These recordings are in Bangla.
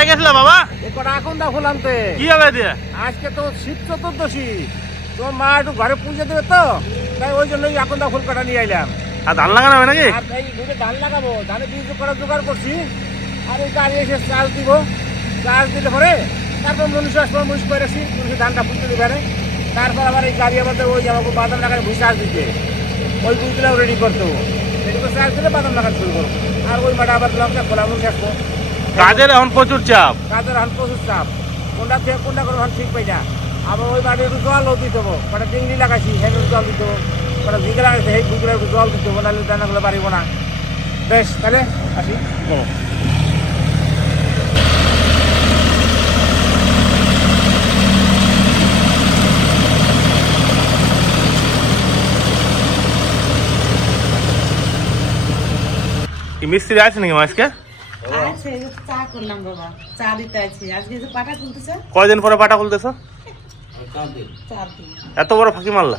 কোথায় গেছিল বাবা? এখন দা ফুল আনতে। কি হবে দিয়ে? আজকে তো শীত চতুর্দশী, তো মা একটু ঘরে পুজো দেবে তো, তাই ওই জন্যই এখন দা ফুল কাটা নিয়ে আইলাম। আর ধান লাগানো হবে নাকি? আর এই দুটো ধান লাগাবো, ধানে বীজ করা জোগাড় করছি। আর এই গাড়ি এসে চার্জ দিব, চার্জ দিলে পরে তারপর মনুষ্য আসবো, মনুষ্য করে আসি, মনুষ্য ধানটা পুজো দেবে। তারপর আবার এই গাড়ি আমাদের ওই আমাকে বাদাম লাগায় ভুই চার্জ দিতে, ওই বীজগুলো রেডি করতে হবো। রেডি করে চার্জ দিলে বাদাম লাগাতে শুরু করবো। আর ওই মাঠে আবার লঙ্কা খোলা মনুষ্য আসবো। কাজের এখন প্রচুর চাপ। কাজের এখন প্রচুর চাপ, কোনটা থেকে কোনটা করে ঠিক পাই না। আবার ওই মাঠে একটু জলও দিতে হবো, কটা ডিংরি লাগাইছি হেন জল দিতে হবো, কটা ভিগে লাগাইছে সেই ভিগুলো একটু জল দিতে হবো, নাহলে দানাগুলো বাড়িব না। বেশ, তাহলে আসি। কি মিস্ত্রি আছে নাকি আজকে? আছে, চা করলাম বাবা, চা দিতে আছে। আজকে যে পাটা খুলতেছে। কয়দিন পরে পাটা খুলতেছো? 4 দিন। এত বড় ফাঁকি মারলা?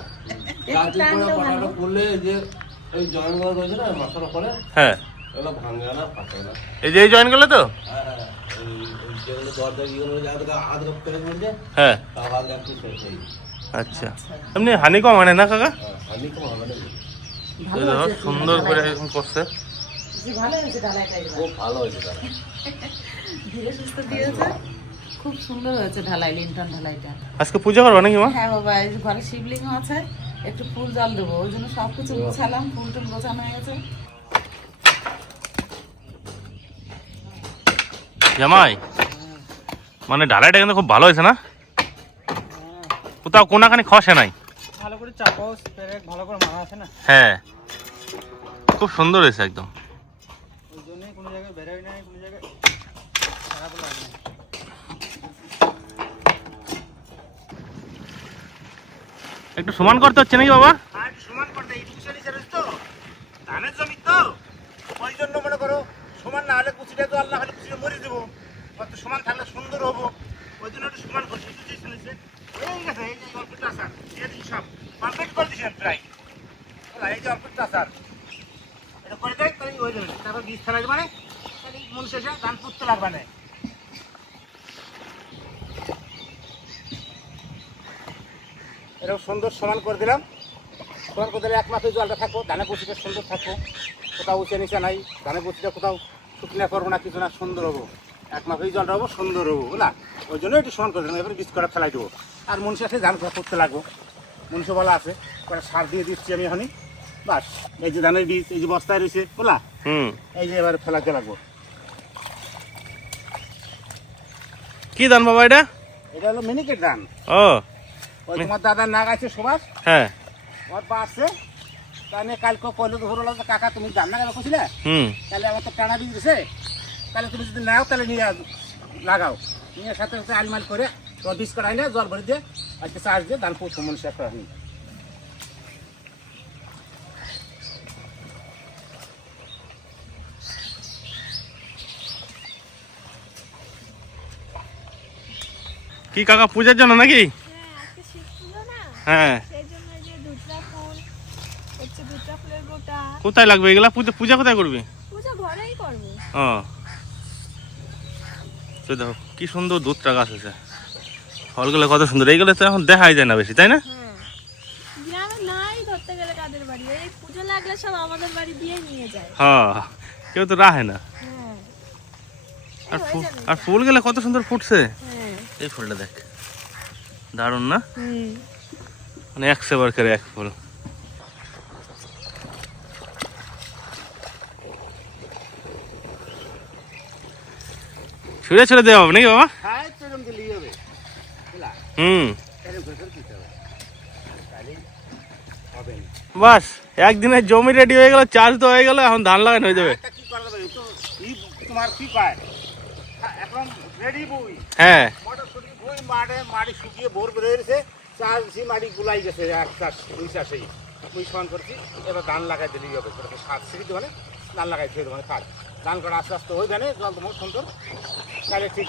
হ্যাঁ, এই যে এই জয়েন করলে তো? হ্যাঁ, আচ্ছা। এমনি হানি কম হয় না কাকা? সুন্দর করে এরকম করছে। ভালো হয়েছে ঢালাইটা, খুব ভালো হয়েছে ধীরে সুস্থে দিয়েছে, খুব সুন্দর হয়েছে ঢালাই, লিন্টন ঢালাইটা। আজকে পূজা করবো নাকি মা? হ্যাঁ বাবা, এই যে ঘরে শিবলিঙ্গ আছে, একটু ফুল জল দেবো, ওই জন্য সবকিছু গোছালাম, ফুল টুল গোছানো হয়ে গেছে। জামাই, মানে ঢালাইটা কিন্তু খুব ভালো হয়েছে না? কোথাও কোনাখানি খসে নাই, ভালো করে চাপাও, স্প্রে ভালো করে মারা আছে না? হ্যাঁ, খুব সুন্দর হয়েছে একদম। ওই জন্যই কোনো জায়গায় বেরোয় নাই, কোনো জায়গায় খারাপ লাগে না। একটু সমান করতে হচ্ছে নাকি বাবা? আর সমান করতে এইটুকু সারি সারি তো ধানের জমি তো, ওই জন্য মনে করো সমান না হলে কুচিটা তো আল্লাহ হলে কুচিটা মরে দেবো, অত সমান থাকলে সুন্দর হবো, ওই জন্য একটু সমান করছি। এই গেছে, এই যে অল্পটা আসার এই সব কমপ্লিট করে দিয়েছেন প্রায়। এই যে অল্পটা আসার এটা করে দেয়, তাহলে হয়ে যাবে। তারপর বীজ ফেলা যাবে, তাহলে মনুষ্য এসে ধান পুঁততে লাগবে না। এরকম সুন্দর সমান করে দিলাম। সমান করে দিলে এক মাসে জলটা থাকবো, ধানের কুচিটা সুন্দর থাকবো, কোথাও উঁচে নিচে নাই, ধানের কুচিটা কোথাও শুকনা করবো না, কিছু না, সুন্দর হবো। এক মাসেই জলটা হবো, সুন্দর হবো, বুঝলা? ওই জন্য একটু সমান করে দিলাম। এবার বীজ করা ফেলাই দেবো। আর মনুষ্য এসে ধান করতে লাগবো, মনুষ্য বলা আছে, কটা সার দিয়ে দিচ্ছি আমি এখনই। বাস, এই যে ধানের বীজ, এই যে বস্তায় রয়েছে, বুঝলা? এই যে এবার ফেলাতে লাগবো। কি ধান বাবা এটা? এটা হলো মিনিকেট ধান। ও, ওই তোমার দাদার নাগ আছে সুভাষ, হ্যাঁ, ওর পা আসছে, তাহলে কালকে কইলো তো হলো কাকা তুমি ধান না কেন করছিলে, তাহলে আমার তো টানা বীজ দিছে, তাহলে তুমি যদি নাও তাহলে নিয়ে লাগাও, নিয়ে সাথে সাথে আলমাল করে তোমার বীজ করাই না, জল ভরে দিয়ে আজকে চার্জ দিয়ে ধান পুষ মনুষ্য একটা হয়নি। কি কাকা পূজার জন্য নাকি? হ্যাঁ, কোথায় লাগবে এগুলা? পূজা কোথায় করবি? ও, তো দেখো কি সুন্দর দুধটা গাছ আছে, ফলগুলো কত সুন্দর। এইগুলো তো এখন দেখাই যায় না বেশি, তাই না? হ্যাঁ, কেউ তো রাখে না। আর ফুলগুলো কত সুন্দর ফুটছে। এই ফুলটা দেখ, দারুণ না? মানে একশো বার করে এক ফুল। ছুড়ে ছুড়ে দেওয়া হবে নাকি বাবা? বাস, একদিনের জমি রেডি হয়ে গেল, চাষ তো হয়ে গেল, এখন ধান লাগানো হয়ে যাবে। হ্যাঁ, মাটি শুকিয়ে ভোর বেরোয়েছে, চাষ মাটি গুলাই গেছে, এক চাষ দুই চাষেই ওই সমান করছি। এবার ধান লাগাই দিলেই হবে, সাত সিঁড়িতে মানে ধান লাগাই দিয়ে মানে কাজ ধান করা আস্তে আস্তে হয়ে জানে জল তোমার সুন্দর, তাহলে ঠিক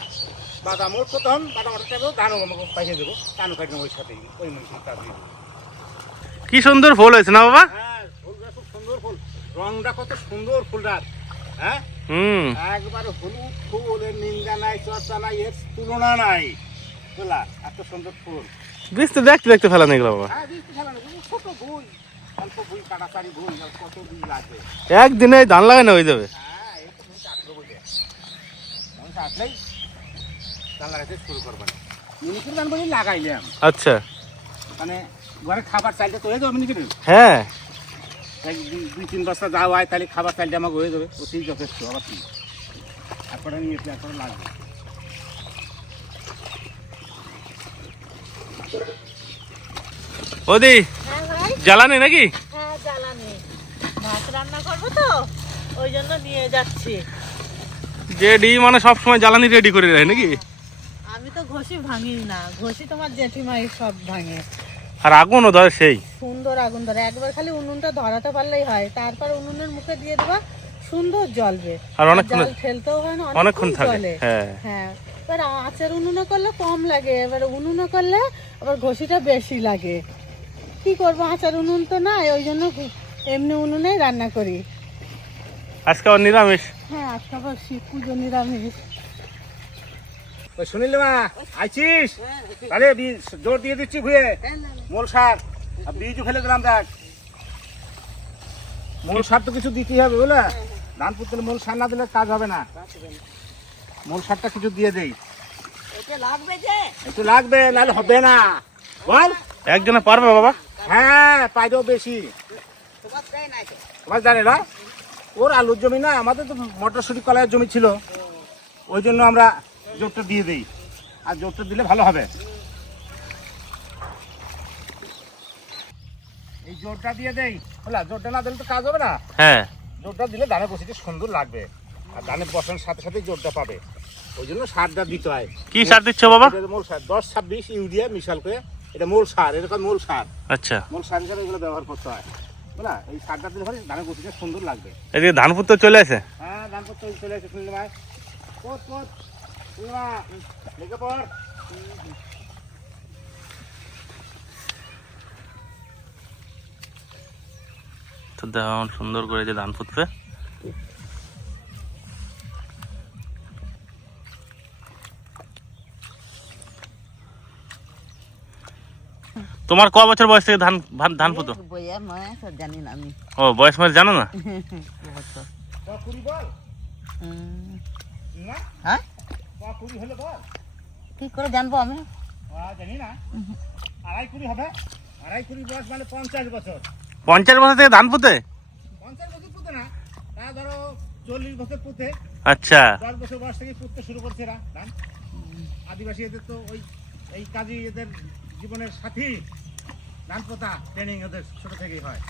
বাদাম ওর প্রথম বাদাম ওটা ধানও আমাকে পাইয়ে দেবো, ধানও কাটবে ওই সাথেই, ওই মনসুন কাজ দিয়ে দেবো। কি সুন্দর ফুল হয়েছে না বাবা? হ্যাঁ, ফুলটা খুব সুন্দর ফুল, রংটা কত সুন্দর ফুলটার। হ্যাঁ, একবার হলুদ ফুল, এর নিন্দা নাই, চর্চা নাই, এর তুলনা নাই। বুঝলা, এত সুন্দর ফুল। বীজ তো দেখতে দেখতে ফেলানো এগুলো বাবা। হ্যাঁ, বীজ ফেলানো, ছোট ভুই, অল্প ভুই, কাটাকাটি ভুই, আর কত বীজ লাগবে। একদিনে ধান লাগানো হয়ে যাবে। হ্যাঁ, এই তো তুমি আসলো বুঝে। মানুষ আসলেই ধান লাগাতে শুরু করবে না। মিনিকেট ধান বলি লাগাইলাম, আচ্ছা, মানে ঘরে খাবার চাইলে তো হয়ে যাবে মিনিকেট। হ্যাঁ, দুই তিন বস্তা যা হয় তাহলে খাবার চাইলে আমাকে হয়ে যাবে, ওতেই যথেষ্ট। আবার কি তারপরে নিয়ে তারপরে লাগবে। ওদি হ্যাঁ ভাই, জ্বালানি নাকি? হ্যাঁ জ্বালানি, ভাত রান্না করবো তো ওই জন্য নিয়ে যাচ্ছি। রেডি মানে সবসময় জ্বালানি রেডি করে রাখে নাকি? আমি তো ঘষি ভাঙি না, ঘষি তোমার জেঠিমাই সব ভাঙে। আর আগুনও ধরে সেই সুন্দর আগুন ধরে, একবার খালি উনুনটা ধরাতে পারলেই হয়, তারপর উনুনের মুখে দিয়ে দেবা, সুন্দর জ্বলবে। আর অনেকক্ষণ জাল ফেলতেও হয় না, অনেকক্ষণ থাকে। জ্বলে। হ্যাঁ, হ্যাঁ, এবার আঁচের উনুনে করলে কম লাগে, এবার উনুনে করলে আবার ঘষিটা বেশি লাগে। কি করবো, আচার উনুন তো নাই, ওই জন্য এমনি উনুনেই রান্না করি। আজকে আবার নিরামিষ। হ্যাঁ, আজকে আবার শিব পুজো নিরামিষ। ওই শুনিলে মা আইছিস, তাহলে বীজ জোর দিয়ে দিচ্ছি ভুয়ে, মূল সার আর বীজও ফেলে দিলাম। দেখ, মূল সার তো কিছু দিতেই হবে, বুঝলে? ধান পুতলে মূল সার না দিলে কাজ হবে না। মূল সারটা কিছু দিয়ে দেই, একটু লাগবে, নাহলে হবে না। বল, একজনে পারবে বাবা? হ্যাঁ, পাইলেও বেশি। তোমার জানে না, ওর আলুর জমি না, আমাদের তো মটরশুঁটি কলাইয়ের জমি ছিল, ওই জন্য আমরা জোরটা দিয়ে দিই। আর জোরটা দিলে ভালো হবে। এই জোরটা দিয়ে দেই, বলা জোরটা না দিলে তো কাজ হবে না। হ্যাঁ, জোরটা দিলে ধানে বসিতে সুন্দর লাগবে, আর ধানের বসানোর সাথে সাথে জোরটা পাবে। ওই জন্য সারটা দিতে হয়। কি সার দিচ্ছ বাবা? এটা মূল সার 10-26 ইউরিয়া মিশাল করে, এটা মূল সার, এরকম মূল সার। আচ্ছা, মূল সার হিসাবে এগুলো ব্যবহার করতে হয়, বুঝলা? এই সারটা দিলে পরে ধানের বসিতে সুন্দর লাগবে। এদিকে ধান পুত্র চলে আসে। হ্যাঁ, ধান পত্র চলে এসে শুনলে ভাই, পথ পথ লেগে পড়। তো দেখুন সুন্দর করে যে ধান পুতবে। তোমার ক বছর বয়স থেকে ধান ধান পুতো? জানি না আমি। ও, বয়স মানে জানো না? কুড়ি বল না, হ্যাঁ, কুড়ি হলে বল। কি করে জানবো আমি? জানি না, আড়াই কুড়ি হবে। আড়াই কুড়ি বয়স মানে 50 বছর। 50 বছর থেকে ধান পুঁতে? 50 বছর পুঁতে না, তা ধরো 40 বছর পুঁতে। আচ্ছা, 10 বছর বয়স থেকে পুঁততে শুরু করছে এরা ধান। আদিবাসী এদের তো ওই এই কাজই এদের জীবনের সাথী। ধান পোতা ট্রেনিং ওদের ছোট থেকেই হয়।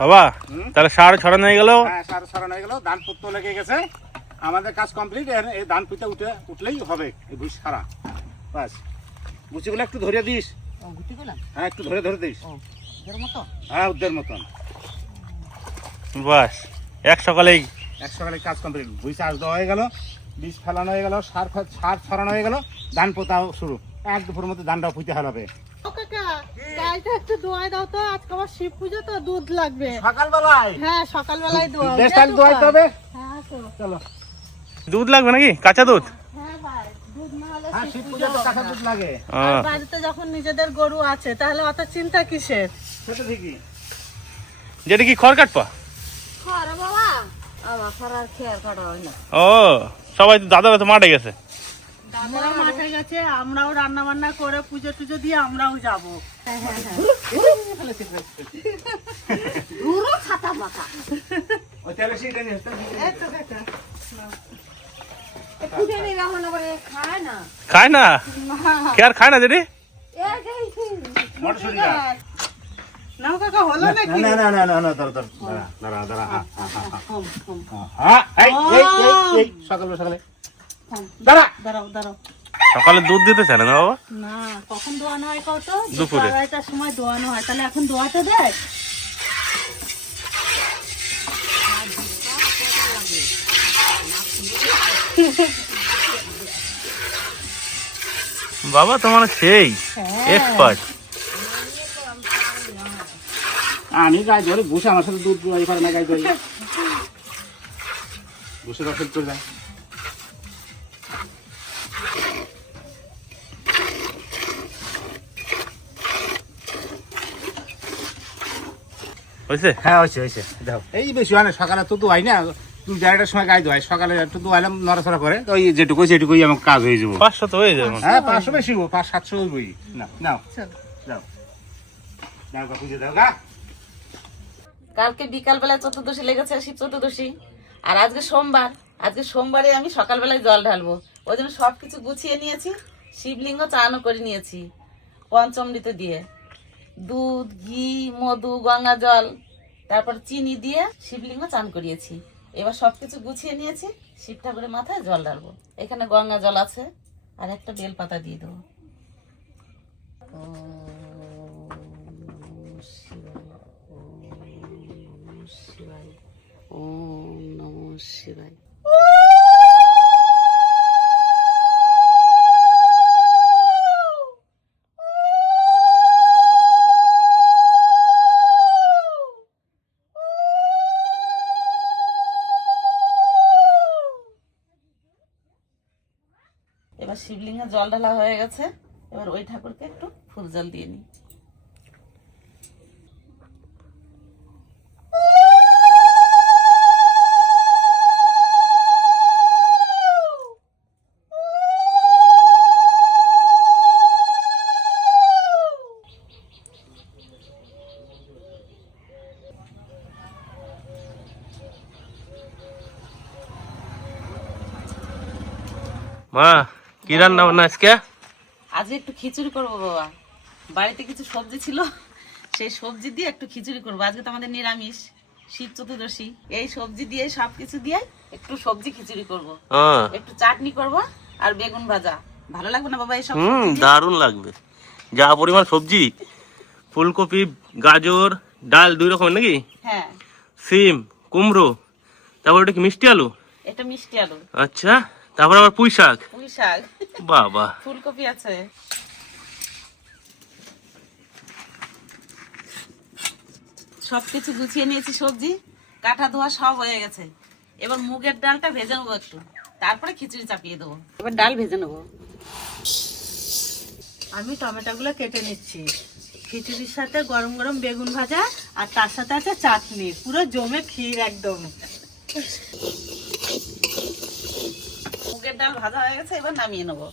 বাবা তাহলে সার ছড়ানো হয়ে গেল। হ্যাঁ, সার ছড়ানো হয়ে গেল, ধান পুঁততে লেগে গেছে, আমাদের কাজ কমপ্লিট। এই ধান পুঁতে উঠলেই হবে এই ভুষ সারা। বাস, গুছিগুলো একটু ধরে দিস। হ্যাঁ, একটু ধরে ধরে দিস। হ্যাঁ, ওদের মতন। বাস, এক সকালেই কাজ কমপ্লিট। ভুই চাষ দেওয়া হয়ে গেল, বীজ ফেলানো হয়ে গেল, সার ছড়ানো হয়ে গেল, ধান পোতাও শুরু। এক দুপুরের মধ্যে ধানটাও পুঁতে হবে। একটু দোয়াই দাও তো, আজকে আবার শিব পুজো তো, দুধ লাগবে সকালবেলায়। হ্যাঁ, সকালবেলায় দোয়া। বেশ, তাহলে দোয়াইতে হবে। হ্যাঁ, চলো। দুধ লাগবে নাকি? কাঁচা দুধ? হ্যাঁ ভাই, দুধ না হলে হ্যাঁ, শিব শিব পুজো পুজোতে হবে কাঁচা না। দুধ লাগে। আর বাড়িতে যখন নিজেদের গরু আছে তাহলে অত চিন্তা কিসের? সেটা ঠিকই। যেটা কি খড় কাটপা? আরে বাবা, আবার খরার খেয়াল করা হয় না। ও, সবাই তো দাদারা তো মাঠে গেছে। দাদারা মাঠে গেছে, আমরাও রান্না বান্না করে পুজো টুজো দিয়ে আমরাও যাবো। ওই তেলে সেইটা নিয়ে আসতে। খায় না? কে আর খায় না যেটি? মটরশুঁটি গাছ। নাও কাকা, হলো নাকি? না, দাঁড়া। হ্যাঁ, এই সকালে দাঁড়া। দাঁড়াও। সকালে দুধ দিতে চায় না বাবা? না, কখন দোয়ানো হয় কত? দুপুরে। 2:30টার সময় দোয়ানো হয়, তাহলে এখন দোয়াতে দেয়? বাবা তোমার সেই এক্সপার্ট। আমি গাই ধরে বসে আমার সাথে দুধ দুয়াই পারে না গাই ধরে বসে রসদ করে যায়। হয়েছে? হ্যাঁ হয়েছে দেখো এই বেশি হয় না, সকালে তো দুয়াই না, 2-4টার সময় গাই ধোয়াই, সকালে একটু দুয়াইলাম নড়াচড়া করে, তো ওই যেটুকুই আমার কাজ হয়ে যাবো। 500 তো হয়ে যাবে। হ্যাঁ 500 বেশি হবো, 500-700 হইবই। না নাও যাও যাও গা পুজো দাও গা। কালকে বিকালবেলায় চতুর্দশী লেগেছে, শিব চতুর্দশী, আর আজকে সোমবার। আজকে সোমবারে আমি সকালবেলায় জল ঢালবো, ওই জন্য সবকিছু গুছিয়ে নিয়েছি। শিবলিঙ্গ চানও করে নিয়েছি পঞ্চমৃত দিয়ে, দুধ, ঘি, মধু, গঙ্গা জল, তারপর চিনি দিয়ে শিবলিঙ্গ চান করিয়েছি। এবার সবকিছু গুছিয়ে নিয়েছি, শিব ঠাকুরের মাথায় জল ঢালবো। এখানে গঙ্গা জল আছে, আর একটা বেলপাতা দিয়ে দেবো। ওম নমঃ শিবায়। এবার শিবলিঙ্গে জল ঢালা হয়ে গেছে, এবার ওই ঠাকুরকে একটু ফুল জল দিয়ে নিই। মা কি রান্না বান্না আজকে? আজকে একটু খিচুড়ি করবো বাবা, বাড়িতে কিছু সবজি ছিল, সেই সবজি দিয়ে একটু খিচুড়ি করবো। আজকে তো আমাদের নিরামিষ, শিব চতুর্দশী, এই সবজি দিয়ে সবকিছু দিয়ে একটু সবজি খিচুড়ি করবো, একটু চাটনি করব, আর বেগুন ভাজা। ভালো লাগবে না বাবা এইসব? দারুণ লাগবে। যা পরিমাণ সবজি, ফুলকপি, গাজর, ডাল 2 রকমের নাকি? হ্যাঁ, সিম, কুমড়ো, তারপর ওটা কি মিষ্টি আলু? এটা মিষ্টি আলু। আচ্ছা, তারপর আবার পুঁই শাক। পুঁই শাক, বাবা, ফুলকপি আছে। সবকিছু গুছিয়ে নিয়েছি, সবজি কাটা ধোয়া সব হয়ে গেছে। এবার মুগের ডালটা ভেজে নেবো একটু, তারপরে খিচুড়ি চাপিয়ে দেবো। এবার ডাল ভেজে নেবো। আমি টমেটোগুলো কেটে নিচ্ছি। খিচুড়ির সাথে গরম গরম বেগুন ভাজা, আর তার সাথে আছে চাটনি, পুরো জমে ক্ষীর একদম। মুগের ডাল ভাজা হয়ে গেছে, এবার নামিয়ে নেবো।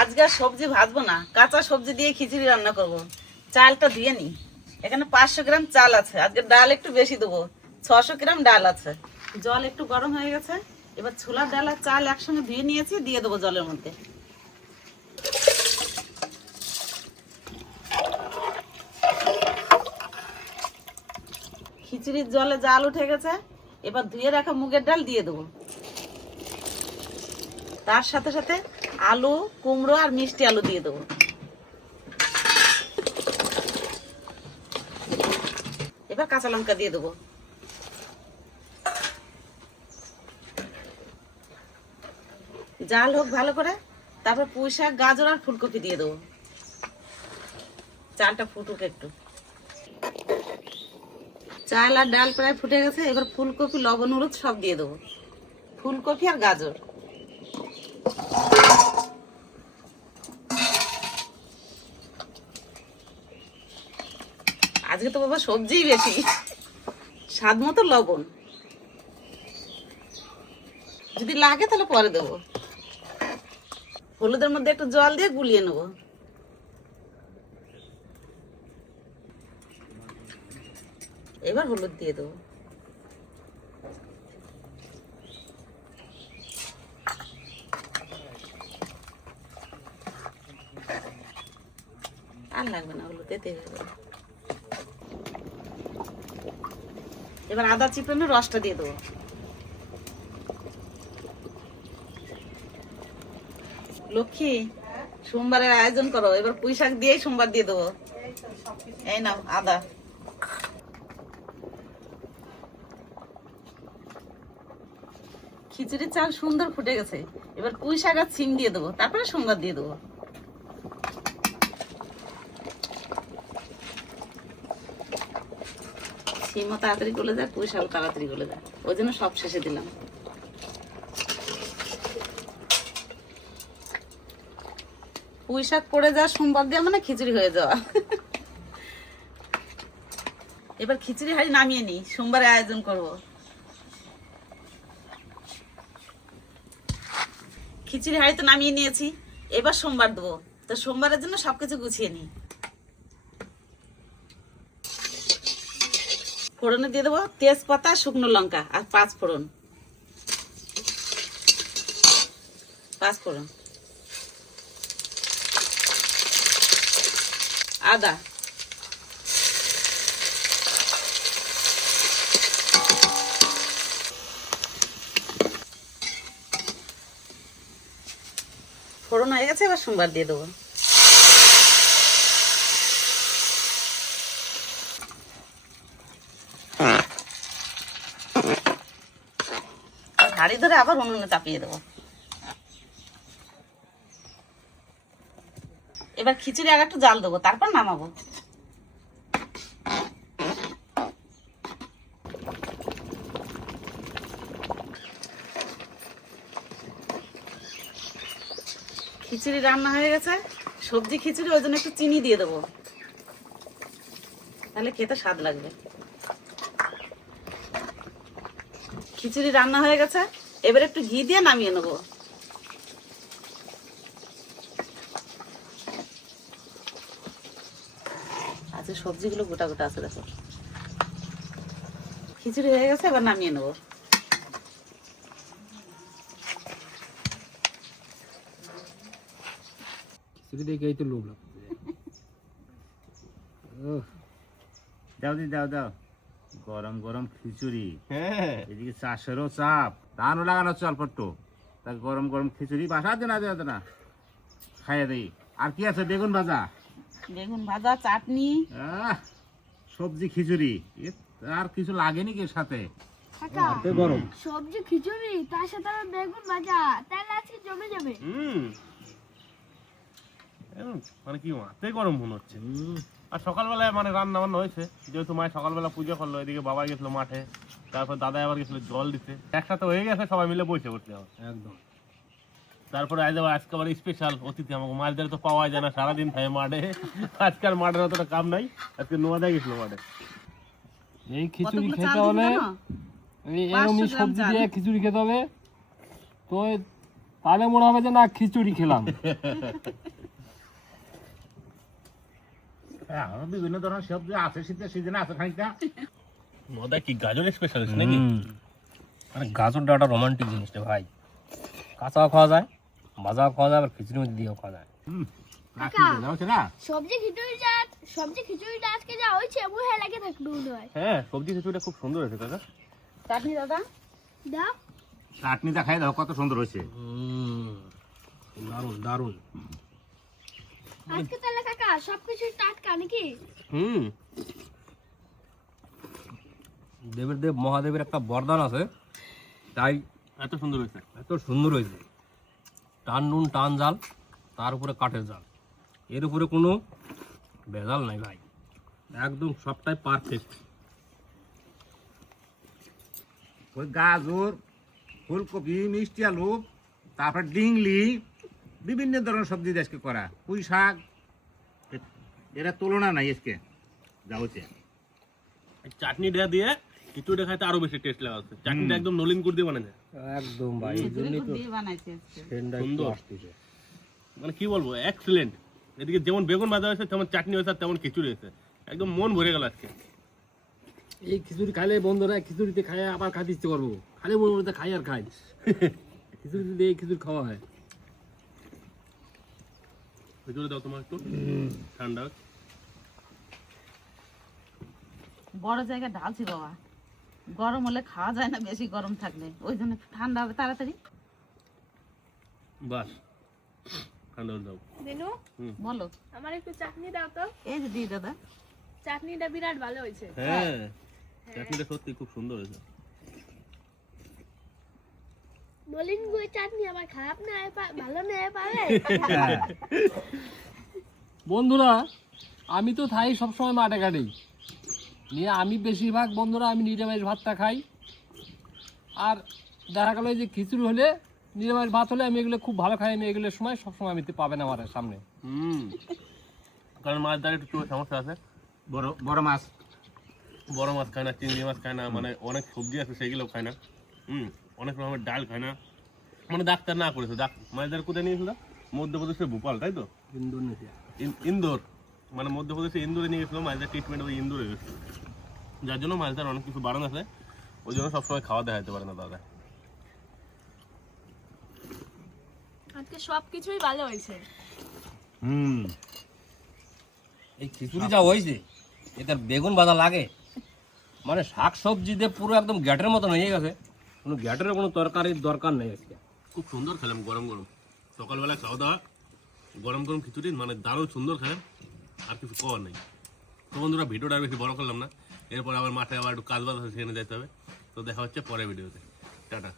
আজকে আর সবজি ভাজবো না, কাঁচা সবজি দিয়ে খিচুড়ি রান্না করব। চালটা ধুয়ে নি, এখানে 500 গ্রাম চাল আছে, আজকে ডাল একটু বেশি দেবো, 600 গ্রাম ডাল আছে। জল একটু গরম হয়ে গেছে, এবার ছোলার ডাল আর চাল একসঙ্গে ধুয়ে নিয়েছি, দিয়ে দেবো জলের মধ্যে। খিচুড়ির জলে জাল উঠে গেছে, এবার ধুয়ে রাখা মুগের ডাল দিয়ে দেবো। তার সাথে সাথে আলু, কুমড়ো আর মিষ্টি আলু দিয়ে দেবো। এবার কাঁচা লঙ্কা দিয়ে দেবো। জাল হোক ভালো করে, তারপর পুঁই শাক, গাজর আর ফুলকপি দিয়ে দেবো। চালটা ফুটুক একটু। চাল আর ডাল প্রায় ফুটে গেছে, এবার ফুলকপি, লবণ, হলুদ সব দিয়ে দেবো। ফুলকপি আর গাজর। আজকে তো বাবা সবজিই বেশি, স্বাদ মতো লবণ, যদি লাগে তাহলে পরে দেবো। হলুদের মধ্যে একটু জল দিয়ে গুলিয়ে নেবো। এবার হলুদ দিয়ে দেবো। আর লাগবে না হলুদ, এতে হয়ে যাবে। এবার আদা চিপড়ানোর রসটা দিয়ে দেবো। লক্ষ্মী, সোমবারের আয়োজন করো, এবার পুঁই শাক দিয়েই সোমবার দিয়ে দেবো। এই নাও আদা। খিচুড়ির চাল সুন্দর ফুটে গেছে। এবার পুঁই শাক আর সিম দিয়ে দেবো, তারপরে সোমবার দিয়ে দেবো। সিমও তাড়াতাড়ি গলে যায়, পুঁই শাকও তাড়াতাড়ি গলে যায়, ওই জন্য সব শেষে দিলাম। পুঁই শাক পড়ে যাওয়া সোমবার দেওয়া মানে খিচুড়ি হয়ে যাওয়া। এবার খিচুড়ি হাঁড়ি নামিয়ে নিই, সোমবারে আয়োজন করব। খিচুড়ি হাঁড়ি তো নামিয়ে নিয়েছি, এবার সোমবার দেবো। তো সোমবারের জন্য সবকিছু গুছিয়ে নিই। ফোড়নে দিয়ে দেবো তেজপাতা, শুকনো লঙ্কা আর 5 ফোড়ন। 5 ফোড়ন, আদা, ফোড়ন হয়ে গেছে, এবার সোমবার দিয়ে দেবো। হাঁড়ি ধরে আবার উনুনে চাপিয়ে দেবো। এবার খিচুড়ি আগে একটু জাল দেবো, তারপর নামাবো। খিচুড়ি রান্না হয়ে গেছে, সবজি খিচুড়ি, ওই জন্য একটু চিনি দিয়ে দেবো, তাহলে খেতে স্বাদ লাগবে। খিচুড়ি রান্না হয়ে গেছে, এবার একটু ঘি দিয়ে নামিয়ে নেবো। আচ্ছা, সবজিগুলো গোটা গোটা আছে, দেখো। খিচুড়ি হয়ে গেছে, এবার নামিয়ে নেবো। খিচুড়ি দেখেই তো লোভ লাগছে। দাও দি দাও দাও, গরম গরম খিচুড়ি। হ্যাঁ, এদিকে চাষেরও চাপ, ধানও লাগানো চল পড়তো, তা গরম গরম খিচুড়ি বাসা দেনা দেনা খাইয়ে দিই। আর কি আছে? বেগুন ভাজা, বেগুন ভাজা, চাটনি। সবজি খিচুড়ি, আর কিছু লাগেনি কি সাথে? হাতে গরম। সবজি খিচুড়ি তার সাথে আবার বেগুন ভাজা, তাহলে আজকে জমে যাবে। মানে কি হাতে গরম মনে হচ্ছে। আর সকালবেলায় মানে রান্না বান্না হয়েছে, যেহেতু মায়ের সকালবেলা পুজো করলো, এদিকে বাবা গেছিল মাঠে, তারপর দাদা আবার গেছিল জল দিতে, একসাথে হয়ে গেছে, সবাই মিলে বসে পড়তে হবে একদম। তারপরে আজকে আবার স্পেশাল অতিথি, আমাকে মাছ ধরে তো পাওয়া যায় না, সারাদিন থাকে মাঠে। আজকে আর মাঠের অতটা কাম নাই, আজকে নোয়াদা গেছিল মাঠে। এই খিচুড়ি কতগুলো খেতে চাল হলে, দিবি জানো? এরকমই 500 গ্রাম সবজি চাল। দিয়ে খিচুড়ি খেতে হবে, তো তাহলে মনে হবে যে না খিচুড়ি খেলাম। আরো বিভিন্ন ধরনের সবজি আছে, শীতের সিজনে আছে খানিকটা। নোয়াদা কি গাজর স্পেশাল নাকি? মানে গাজরটা একটা রোমান্টিক জিনিস রে ভাই, কাঁচাও খাওয়া যায়, ভাজাও খাওয়া যায়, আবার খিচুড়ির মধ্যে দিয়েও খাওয়া যায়। সবজি খিচুড়িটা আজকে যা হয়েছে মুখে লেগে থাকলো মনে হয়। হ্যাঁ, সবজি খিচুড়িটা খুব সুন্দর হয়েছে কাকা। চাটনি দাদা, দাও চাটনিটা খাই দাও, কত সুন্দর হয়েছে। দারুণ দারুণ। আজকে তাহলে কাকা সবকিছু টাটকা নাকি? দেবের দেব মহাদেবের একটা বরদান আছে, তাই এত সুন্দর হয়েছে। এত সুন্দর হয়েছে। টান নুন টান জাল, তার উপরে কাঠের জাল, এর উপরে কোনো ভেজাল নাই ভাই, একদম সবটাই পারফেক্ট। ওই গাজর, ফুলকপি, মিষ্টি আলু, তারপর ডিংলি, বিভিন্ন ধরনের সবজি আজকে করা, পুঁই শাক, এরা তুলনা নাই আজকে যা হচ্ছে। চাটনিটা দিয়ে খিচুড়িটা খাইতে আরো বেশি টেস্ট লাগাচ্ছে। চাটনিটা একদম নলিন করে দিয়ে বানানো, একদম ভাই, এই খিচুড়ি জন্যই খুব তো দিয়ে বানাইছে আজকে। ট্রেন্ডটা সুন্দর। একটু আসতেছে। মানে কি বলবো, এক্সিলেন্ট। এদিকে যেমন বেগুন ভাজা হয়েছে, তেমন চাটনি হয়েছে, আর তেমন খিচুড়ি হয়েছে, একদম মন ভরে গেল আজকে। এই খিচুড়ি খাইলে বন্ধুরা খিচুড়িতে খাই আবার খাইতে ইচ্ছে করবো, খালি মনে মনে খাই আর খাই। খিচুড়ি দিয়ে খিচুড়ি খাওয়া হয়। খিচুড়ি দাও তোমার একটু ঠান্ডা। বড় জায়গায় ঢালছি বাবা, গরম হলে খাওয়া যায় না, বেশি গরম থাকলে, ওই জন্য একটু ঠান্ডা হবে তাড়াতাড়ি। বাস ঠান্ডা দাও। মেনু বলো, আমার একটু চাটনি দাও তো। এই যে দিই দাদা। চাটনিটা বিরাট ভালো হয়েছে। হ্যাঁ, চাটনিটা সত্যি খুব সুন্দর হয়েছে। মলিন গুড় চাটনি আবার খারাপ না হয় ভালো না হয় পারে। বন্ধুরা আমি তো থাই সবসময় মাঠে ঘাটেই নিয়ে আমি বেশিরভাগ বন্ধুরা আমি নিরামিষ ভাতটা খাই। আর দেখা গেলো যে খিচুড়ি হলে নিরামিষ ভাত হলে আমি এগুলো খুব ভালো খাই। আমি এগুলোর সময় সবসময় আমি পাবেন আমার সামনে। কারণ মাছ দ্বারা একটু সমস্যা আছে, বড় বড় মাছ বড় মাছ খায় না, চিংড়ি মাছ খায় না, মানে অনেক সবজি আছে সেগুলো খায় না। অনেক রকমের ডাল খায় না, মানে ডাক্তার না করেছে। মাছ দ্বারা কোথায় নিয়েছিল? মধ্যপ্রদেশের ভোপাল, তাই তো? ইন্দোনেশিয়া ইন্দোর, মানে মধ্যপ্রদেশে ইন্দোরে নিয়ে গেছিলো। মাছদার ট্রিটমেন্ট ওই ইন্দোরে গেছিলো, যার জন্য মাছদার অনেক কিছু বারণ আছে, ওই জন্য সবসময় খাওয়া দেখাতে পারে না দাদা। আজকে সবকিছুই ভালো হয়েছে। এই খিচুড়ি যা হয়েছে এটার বেগুন ভাজা লাগে, মানে শাক সবজি দিয়ে পুরো একদম গ্যাটের মতন হয়ে গেছে। কোনো গ্যাটের কোনো তরকারির দরকার নেই আজকে। খুব সুন্দর খেলাম গরম গরম সকালবেলা খাওয়া দাওয়া, গরম গরম খিচুড়ি, মানে দারুণ সুন্দর খেলাম, আর কিছু করার নেই। তো বন্ধুরা ভিডিওটা আর বেশি বড় করলাম না, এরপর আবার মাঠে আবার একটু কাজ বাজ সেখানে যেতে হবে। তো দেখা হচ্ছে পরের ভিডিওতে, টাটা।